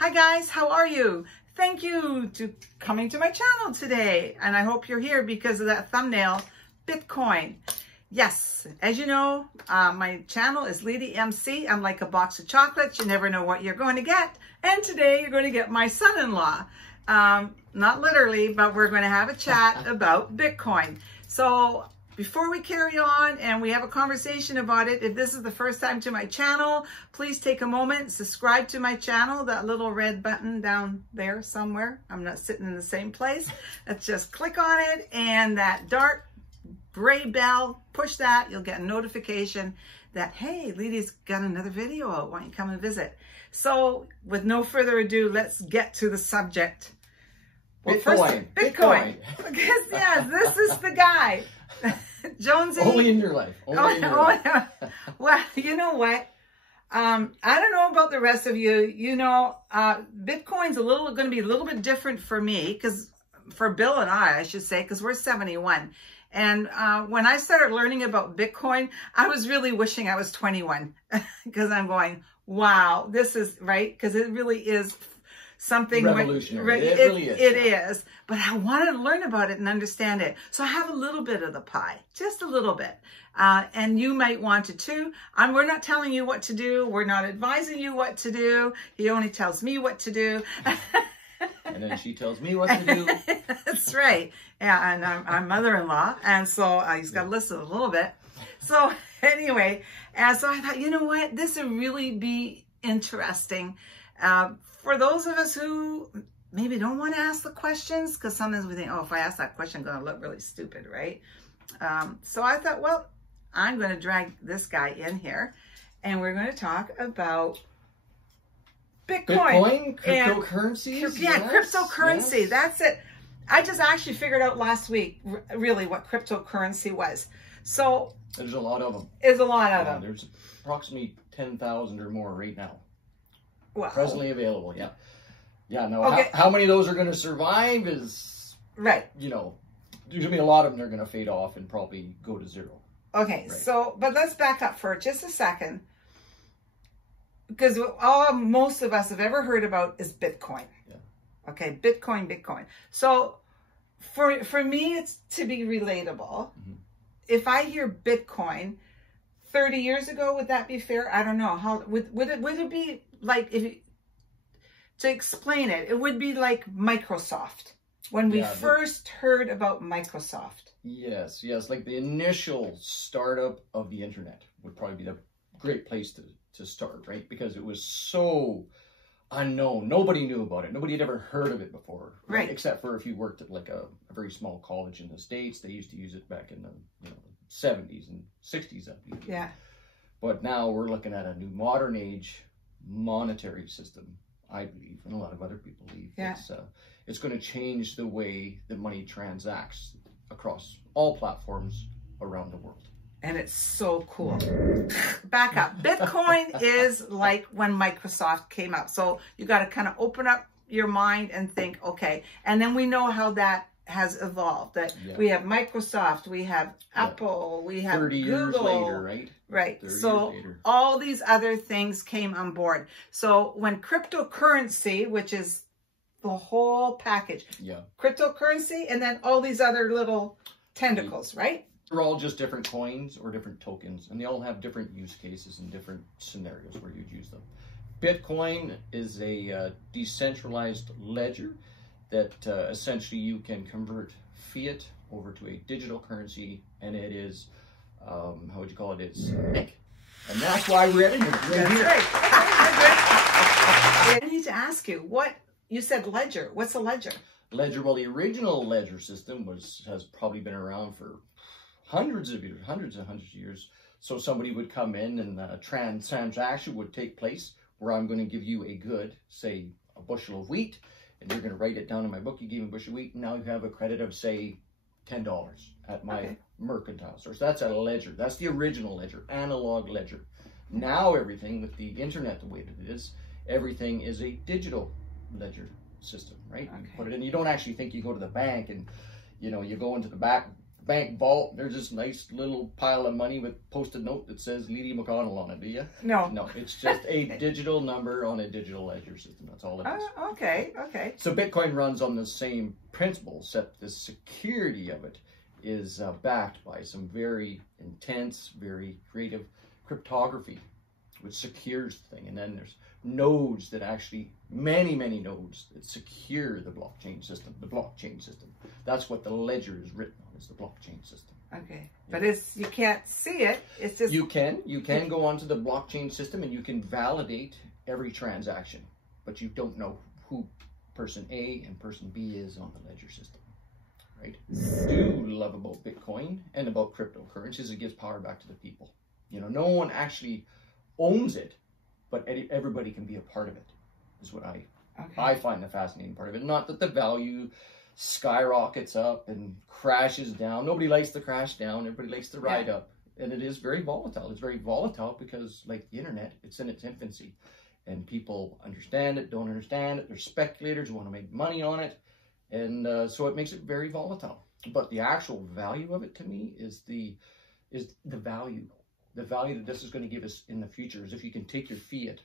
Hi guys, how are you? Thank you to coming to my channel today. And I hope you're here because of that thumbnail, Bitcoin. Yes, as you know, my channel is liedyMc. I'm like a box of chocolates. You never know what you're going to get. And today you're going to get my son-in-law. Not literally, but we're going to have a chat about Bitcoin. So before we carry on and we have a conversation about it, if this is the first time to my channel, please take a moment, subscribe to my channel, that little red button down there somewhere. I'm not sitting in the same place. Let's just click on it, and that dark gray bell, push that, you'll get a notification that, hey, Liedy's got another video out. Why don't you come and visit? So with no further ado, let's get to the subject. Well, Bitcoin. Bitcoin. Because, yeah, this is the guy. Jonezy. Only in your life. Only in your life. Well, you know what? I don't know about the rest of you. You know, Bitcoin's going to be a little bit different for me, because for Bill and I should say, because we're 71. And when I started learning about Bitcoin, I was really wishing I was 21, because I'm going, wow, this is right, because it really is something revolutionary. It really is. It is. But I wanted to learn about it and understand it. So I have a little bit of the pie, just a little bit. And you might want to too. We're not telling you what to do. We're not advising you what to do. He only tells me what to do. And then she tells me what to do. That's right. Yeah, and I'm mother-in-law. And so he's got to listen a little bit. So anyway, and so I thought, you know what? This would really be interesting. For those of us who maybe don't want to ask the questions, because sometimes we think, oh, if I ask that question, I'm going to look really stupid, right? So I thought, well, I'm going to drag this guy in here, and we're going to talk about Bitcoin. Crypto-currencies? Yeah, yes, cryptocurrency. Yes. That's it. I just actually figured out last week, really, what cryptocurrency was. So there's a lot of them. There's a lot of them. There's approximately 10,000 or more right now. Wow. Presently available, yeah. Yeah, no, okay. How many of those are going to survive is, right. You know, there's going to be a lot of them that are going to fade off and probably go to zero. Okay, right. So, but let's back up for just a second. Because most of us have ever heard about is Bitcoin. Yeah. Okay, Bitcoin. So, for me, it's to be relatable. Mm-hmm. If I hear Bitcoin 30 years ago, would that be fair? I don't know. How would it be like, to explain it, it would be like Microsoft. When we first heard about Microsoft. Yes, like the initial startup of the internet would probably be the great place to start, right? Because it was so unknown. Nobody knew about it. Nobody had ever heard of it before. Right. Except for if you worked at like a very small college in the States. They used to use it back in the 70s and 60s, I believe. Yeah. But now we're looking at a new modern age monetary system, I believe, and a lot of other people believe. Yeah. It's going to change the way that money transacts across all platforms around the world. And it's so cool. Back up. Bitcoin is like when Microsoft came out. So you got to kind of open up your mind and think, okay. And then we know how that has evolved. That we have Microsoft, we have Apple, we have 30 Google. years later, right? Right. So all these other things came on board. So when cryptocurrency, which is the whole package, cryptocurrency, and then all these other little tentacles, right? They're all just different coins or different tokens, and they all have different use cases and different scenarios where you'd use them. Bitcoin is a decentralized ledger that essentially you can convert fiat over to a digital currency, and it is, how would you call it? It's ink. And that's why we're at it. Right. I need to ask you, you said ledger. What's a ledger? Ledger, well, the original ledger system has probably been around for hundreds and hundreds of years. So somebody would come in and a transaction would take place where I'm going to give you a good, say, a bushel of wheat, and you're going to write it down in my book. You gave me a bushel of wheat, and now you have a credit of, say, $10 at my mercantile store. So that's a ledger. That's the original ledger, analog ledger. Now everything with the internet, the way that it is, everything is a digital ledger system, right? You put it in. You don't actually think you go to the bank and, you go into the back bank vault, there's this nice little pile of money with posted note that says Leedy McConnell on it, do you? No. No, it's just a digital number on a digital ledger system. That's all it is. Okay, okay. So Bitcoin runs on the same principle, except the security of it is backed by some very intense, very creative cryptography, which secures the thing. And then there's nodes that actually, many nodes that secure the blockchain system. That's what the ledger is written on, is the blockchain system. Okay, but you can't see it. It's just... You can go onto the blockchain system and you can validate every transaction, but you don't know who person A and person B is on the ledger system, right? Do love about Bitcoin and about cryptocurrencies, it gives power back to the people. You know, no one actually owns it, but everybody can be a part of it, is what I find the fascinating part of it. Not that the value skyrockets up and crashes down. Nobody likes to crash down. Everybody likes to ride up. And it is very volatile. It's very volatile because, like the internet, it's in its infancy. And people understand it, don't understand it. There's speculators who want to make money on it. And so it makes it very volatile. But the actual value of it, to me, is the value. The value that this is going to give us in the future is if you can take your fiat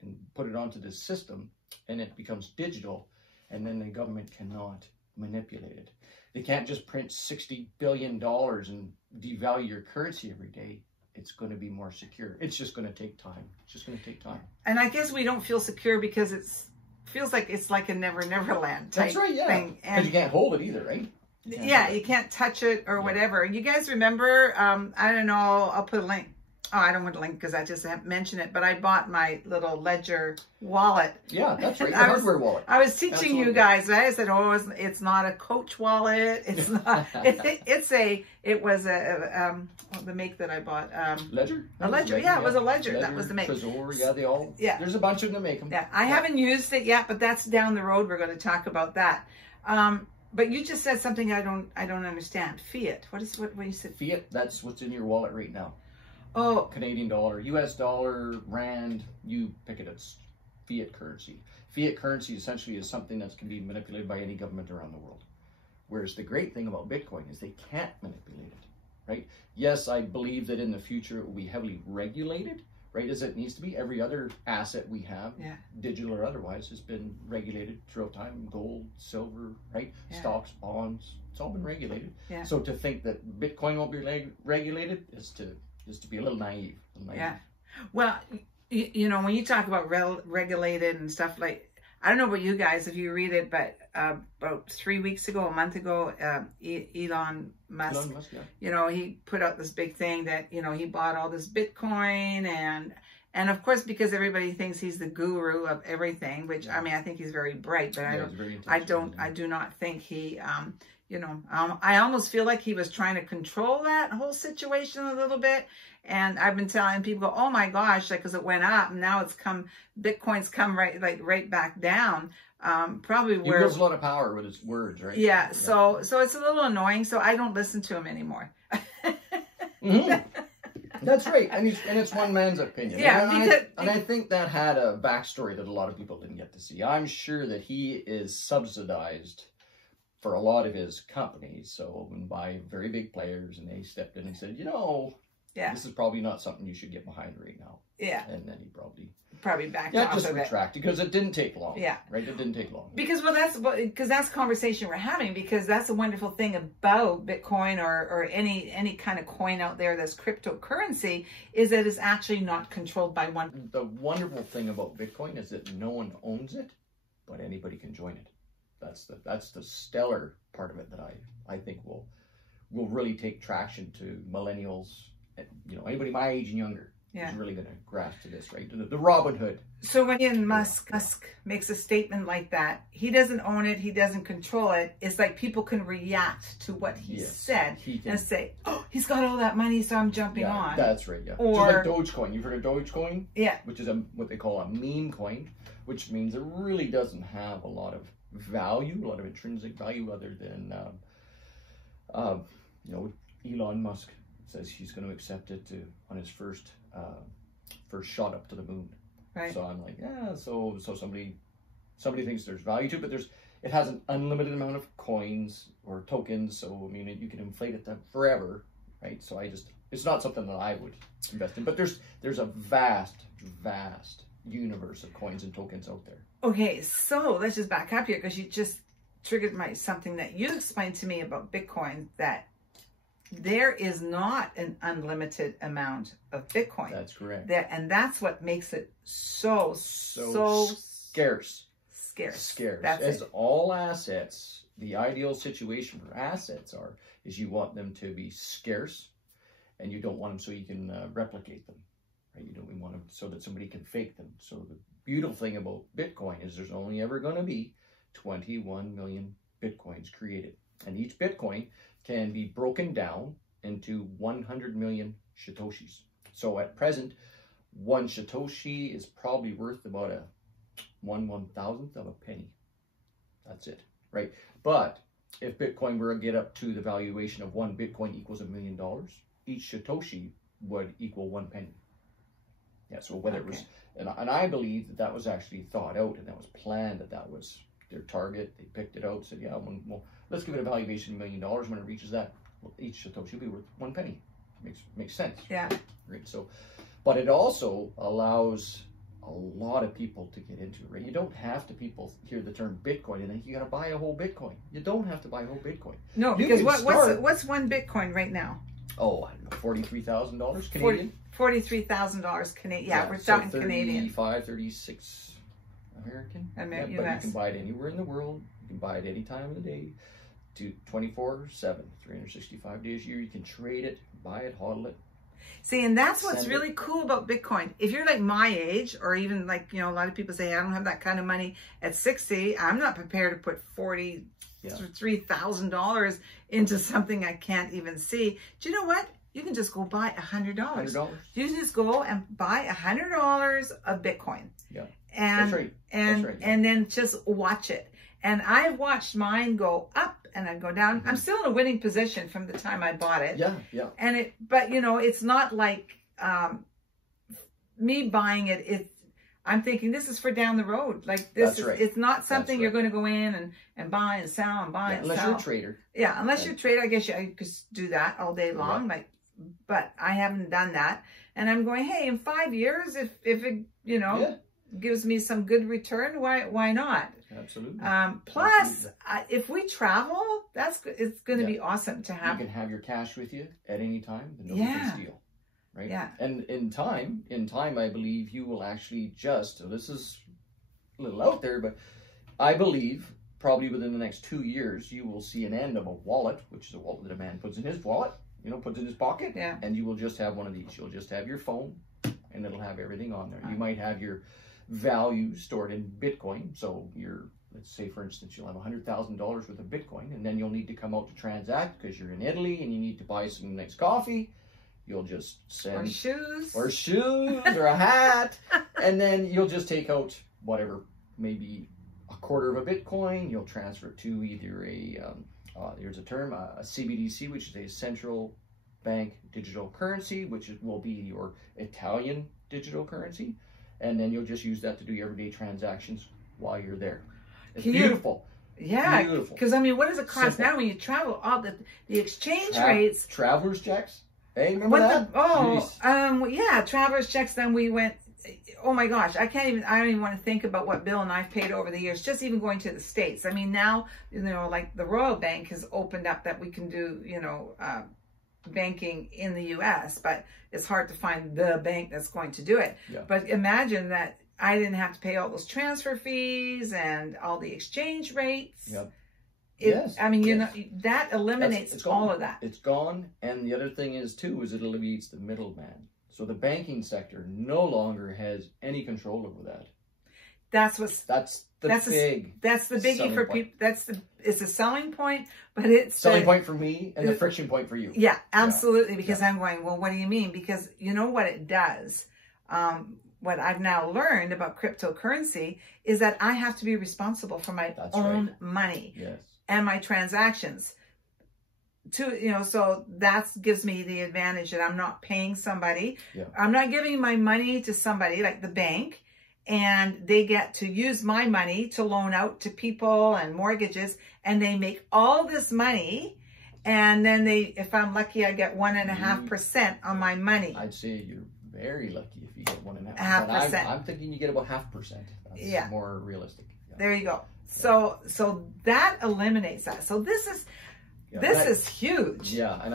and put it onto this system and it becomes digital, and then the government cannot manipulate it. They can't just print $60 billion and devalue your currency every day. It's going to be more secure. It's just going to take time. It's just going to take time. And I guess we don't feel secure because feels like it's like a never land type thing. Because you can't hold it either, right? You can't touch it or whatever. You guys remember, I don't know, I'll put a link. Oh, I don't want to link because I just mentioned it, but I bought my little Ledger wallet. Yeah, that's right, the hardware wallet. I was teaching you guys, right? I said, oh, it's not a Coach wallet. It's not, it was the make that I bought. Ledger? A Ledger, it was a Ledger. That was the make. Trezor, there's a bunch of them that make them. Yeah, I haven't used it yet, but that's down the road. We're going to talk about that. But you just said something I don't understand. Fiat. What you said? Fiat. That's what's in your wallet right now. Oh. Canadian dollar, US dollar, rand. You pick it. It's fiat currency. Fiat currency essentially is something that can be manipulated by any government around the world. Whereas the great thing about Bitcoin is they can't manipulate it, right? Yes, I believe that in the future it will be heavily regulated, right? As it needs to be. Every other asset we have, digital or otherwise, has been regulated throughout time. Gold, silver, right? Stocks, bonds, it's all been regulated. So to think that Bitcoin won't be regulated is to be a little naive. Well, you know, when you talk about regulated and stuff, like, I don't know about you guys if you read it, but about 3 weeks ago, a month ago, Elon Musk, you know, he put out this big thing that, you know, he bought all this Bitcoin and of course, because everybody thinks he's the guru of everything, which, I mean, I think he's very bright, but I do not think he, you know, I almost feel like he was trying to control that whole situation a little bit. And I've been telling people, oh my gosh, like, because it went up and now Bitcoin's come right back down. Probably where he wields a lot of power with his words, right? Yeah. So it's a little annoying. So I don't listen to him anymore. That's right, and it's one man's opinion. Yeah, and I think that had a backstory that a lot of people didn't get to see. I'm sure that he is subsidized for a lot of his companies, so by very big players, and they stepped in and said, you know, this is probably not something you should get behind right now. Yeah. And then he probably backed off just of retracted because it didn't take long. Yeah. Right? It didn't take long. Because that's the conversation we're having, because that's a wonderful thing about Bitcoin or any kind of coin out there that's cryptocurrency, is that it's actually not controlled by one. The wonderful thing about Bitcoin is that no one owns it, but anybody can join it. That's the stellar part of it that I think will really take traction to millennials. You know, anybody my age and younger is really going to grasp to this, right? The Robin Hood. So when Elon Musk makes a statement like that, he doesn't own it, he doesn't control it. It's like people can react to what he said and say, oh, he's got all that money, so I'm jumping on. That's right, Or just like Dogecoin. You've heard of Dogecoin? Yeah. Which is what they call a meme coin, which means it really doesn't have a lot of value, a lot of intrinsic value other than, you know, Elon Musk says he's going to accept it on his first shot up to the moon. Right. So I'm like, so somebody thinks there's value to it, but it has an unlimited amount of coins or tokens. So, I mean, you can inflate it forever, right? So it's not something that I would invest in, but there's a vast universe of coins and tokens out there. Okay, so let's just back up here, because you just triggered something that you explained to me about Bitcoin, that there is not an unlimited amount of Bitcoin. That's correct. And that's what makes it so scarce. Scarce. As all assets, the ideal situation for assets is you want them to be scarce, and you don't want them so you can replicate them. Right? You don't want them so that somebody can fake them. So the beautiful thing about Bitcoin is there's only ever going to be 21 million Bitcoins created. And each Bitcoin can be broken down into 100 million Satoshis. So at present, one Satoshi is probably worth about a 1/1000th of a penny. That's it, right? But if Bitcoin were to get up to the valuation of one Bitcoin equals $1 million, each Satoshi would equal 1 penny. Yeah, so whether it was, and I believe that was actually thought out, and that was planned, that was their target. They picked it out, said, yeah, well, let's give it a valuation of $1 million. When it reaches that, each Satoshi will be worth 1 penny. Makes sense. Yeah. Right. So, but it also allows a lot of people to get into it, right? You don't have to, people hear the term Bitcoin and think you got to buy a whole Bitcoin. You don't have to buy a whole Bitcoin. No, because what's one Bitcoin right now? Oh, I don't know, $43,000 Canadian. $43,000 Canadian. Yeah, we're talking Canadian. 35, 36 American. US. But you can buy it anywhere in the world. You can buy it any time of the day, 24/7, 365 days a year. You can trade it, buy it, hodl it. See, and that's what's really cool about Bitcoin. If you're like my age, or even like, a lot of people say, I don't have that kind of money at 60, I'm not prepared to put $43,000 into something I can't even see. Do you know what? You can just go buy $100. You can just go and buy $100 of Bitcoin. Yeah. And, that's right. And then just watch it. And I've watched mine go up and I'd go down. I'm still in a winning position from the time I bought it. Yeah, yeah. And but it's not like me buying it. I'm thinking this is for down the road. Like this, it's not something you're going to go in and buy and sell and buy and sell. Unless you're a trader. Yeah, unless you're a trader, I guess you could do that all day long. Like, but I haven't done that. And I'm going, hey, in 5 years, if it gives me some good return, why not? Absolutely. Plus, if we travel, it's going to be awesome to have. You can have your cash with you at any time. Nobody can steal, right? Yeah. And in time, I believe you will actually so this is a little out there, but I believe probably within the next 2 years, you will see an end of a wallet, which is a wallet that a man puts in his wallet, puts in his pocket. Yeah. And you will just have one of these. You'll just have your phone, and it'll have everything on there. You might have your value stored in Bitcoin. So let's say, for instance, you'll have $100,000 worth of Bitcoin, and then you'll need to come out to transact because you're in Italy and you need to buy some nice coffee. You'll just send or shoes or a hat, and then you'll just take out whatever, maybe a quarter of a Bitcoin. You'll transfer it to either here's a term, a CBDC, which is a central bank digital currency, which will be your Italian digital currency. And then you'll just use that to do your everyday transactions while you're there. It's beautiful. Yeah, because what does it cost now when you travel? All the exchange rates. Traveler's checks. Hey, remember that? Yeah, traveler's checks. Then we went. Oh my gosh, I don't even want to think about what Bill and I've paid over the years, just even going to the States. Now, like the Royal Bank has opened up that we can do, banking in the U.S., but it's hard to find the bank that's going to do it. Yeah. But imagine that I didn't have to pay all those transfer fees and all the exchange rates. Yep. That eliminates all of that. It's gone. And the other thing is, too, is it alleviates the middleman. So the banking sector no longer has any control over that. That's the biggie for people. It's a selling point, but it's selling point for me and the friction point for you. Yeah, absolutely. Yeah. Because I'm going, well, what do you mean? Because you know what it does. What I've now learned about cryptocurrency is that I have to be responsible for my own money and my transactions. So that gives me the advantage that I'm not paying somebody. Yeah. I'm not giving my money to somebody like the bank and they get to use my money to loan out to people and mortgages, and they make all this money. And then if I'm lucky, I get 1.5% on my money. I'd say you're very lucky if you get 1.5%. 0.5%. I'm thinking you get about 0.5%. That's more realistic. Yeah. There you go. So that eliminates that. So this is huge. Yeah, and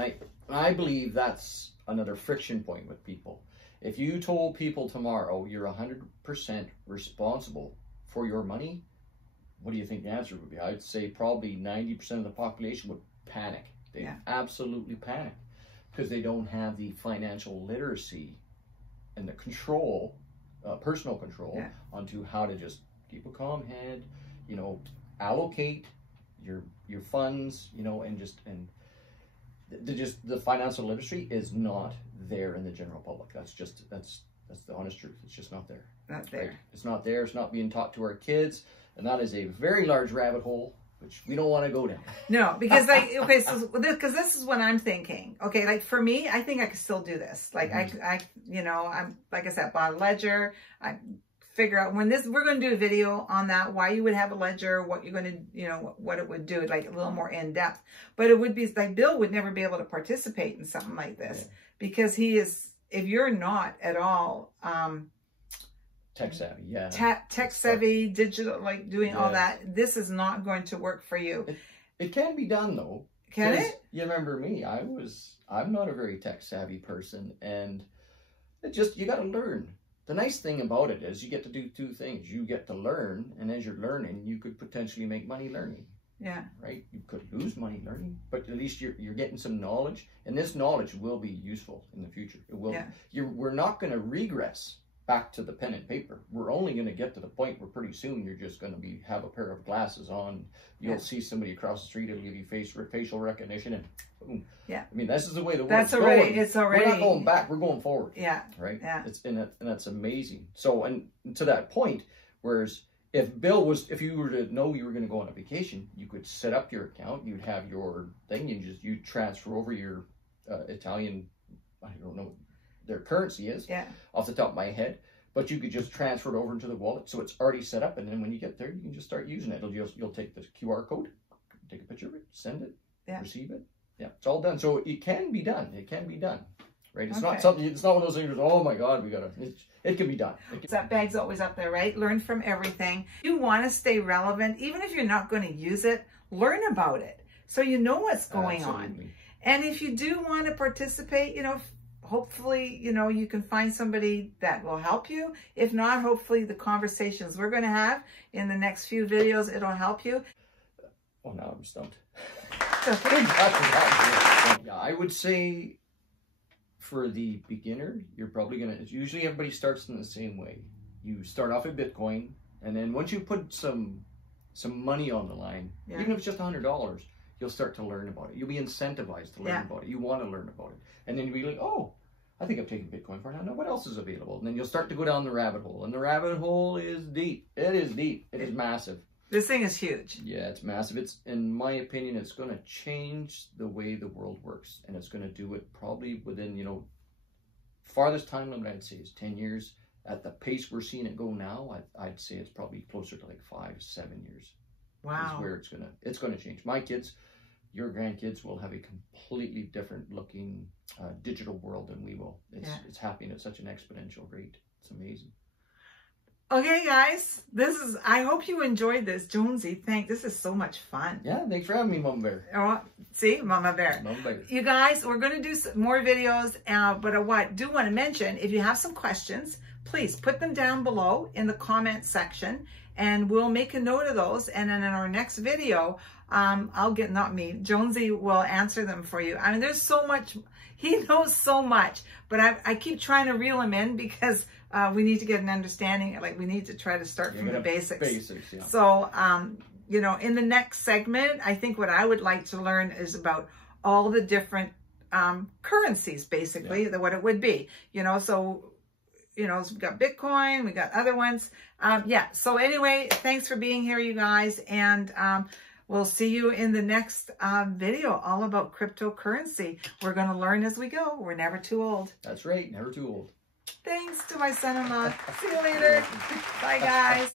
I believe that's another friction point with people. If you told people tomorrow you're 100% responsible for your money, what do you think the answer would be? I'd say probably 90% of the population would panic. They absolutely panic because they don't have the financial literacy and the control, personal control onto how to just keep a calm head, you know, allocate your funds, you know, and the financial literacy is not there in the general public. That's the honest truth. It's just not there. Not there. Right? It's not there. It's not being taught to our kids, and that is a very large rabbit hole, which we don't want to go down. No, because because this is what I'm thinking. Okay, like for me, I think I could still do this. Like I'm like I said, bought a ledger. I figure out when we're going to do a video on that, why you would have a ledger, what you're going to, what it would do, like a little more in depth. But it would be like Bill would never be able to participate in something like this because if you're not at all, tech savvy, tech savvy, digital, like doing all that, this is not going to work for you. It can be done though. Can it? You remember me? I'm not a very tech savvy person, and you got to learn. The nice thing about it is you get to do two things. You get to learn, and as you're learning, you could potentially make money learning. Yeah. Right? You could lose money learning, but at least you're getting some knowledge, and this knowledge will be useful in the future. It will. Yeah. We're not going to regress back to the pen and paper. We're only going to get to the point where pretty soon you're just going to have a pair of glasses on. You'll see somebody across the street. It'll give you facial recognition, and boom. Yeah. I mean, this is the way the world's going. It's already. We're not going back. We're going forward. Yeah. Right. Yeah. And that's amazing. So, and to that point, whereas if you were to know you were going to go on a vacation, you could set up your account. You'd have your thing. You transfer over your Italian. I don't know what their currency is off the top of my head, but you could just transfer it over into the wallet, so it's already set up, and then when you get there, you can just start using it. You'll take the QR code, take a picture of it, send it, receive it. Yeah, it's all done. So it can be done. It can be done, right? It's not something. It's not one of those things. Oh my God, it can be done. That bag's always up there, right? Learn from everything. You want to stay relevant, even if you're not going to use it. Learn about it so you know what's going on. And if you do want to participate, hopefully, you can find somebody that will help you. If not, hopefully the conversations we're going to have in the next few videos, it'll help you. Oh, now I'm stumped. Yeah, I would say for the beginner, you're probably going to, usually everybody starts in the same way. You start off at Bitcoin, and then once you put some money on the line, even if it's just $100, you'll start to learn about it. You'll be incentivized to learn about it. You want to learn about it. And then you'll be like, oh, I think I've taken Bitcoin for now. Now, what else is available? And then you'll start to go down the rabbit hole. And the rabbit hole is deep. It is deep. It is massive. This thing is huge. Yeah, it's massive. In my opinion, it's going to change the way the world works. And it's going to do it probably within, farthest time limit, I'd say, is 10 years. At the pace we're seeing it go now, I'd say it's probably closer to like 5 to 7 years. Wow. Is where it's going to change. My kids, your grandkids will have a completely different looking digital world than we will. It's happening at such an exponential rate. It's amazing. Okay, guys, I hope you enjoyed this. Jonesy, this is so much fun. Yeah, thanks for having me, Mama Bear. Oh, see, Mama Bear. Mama Bear. You guys, we're going to do some more videos, but I do want to mention, if you have some questions, please put them down below in the comment section, and we'll make a note of those. And then in our next video, Jonesy will answer them for you. I mean, there's so much, he knows so much, but I keep trying to reel him in because we need to get an understanding, like we need to try to start from the basics. Yeah. So, in the next segment, I think what I would like to learn is about all the different currencies, basically, what it would be, so we've got Bitcoin, we got other ones. So anyway, thanks for being here, you guys. And we'll see you in the next video all about cryptocurrency. We're going to learn as we go. We're never too old. That's right. Never too old. Thanks to my son-in-law. See you later. Bye, guys.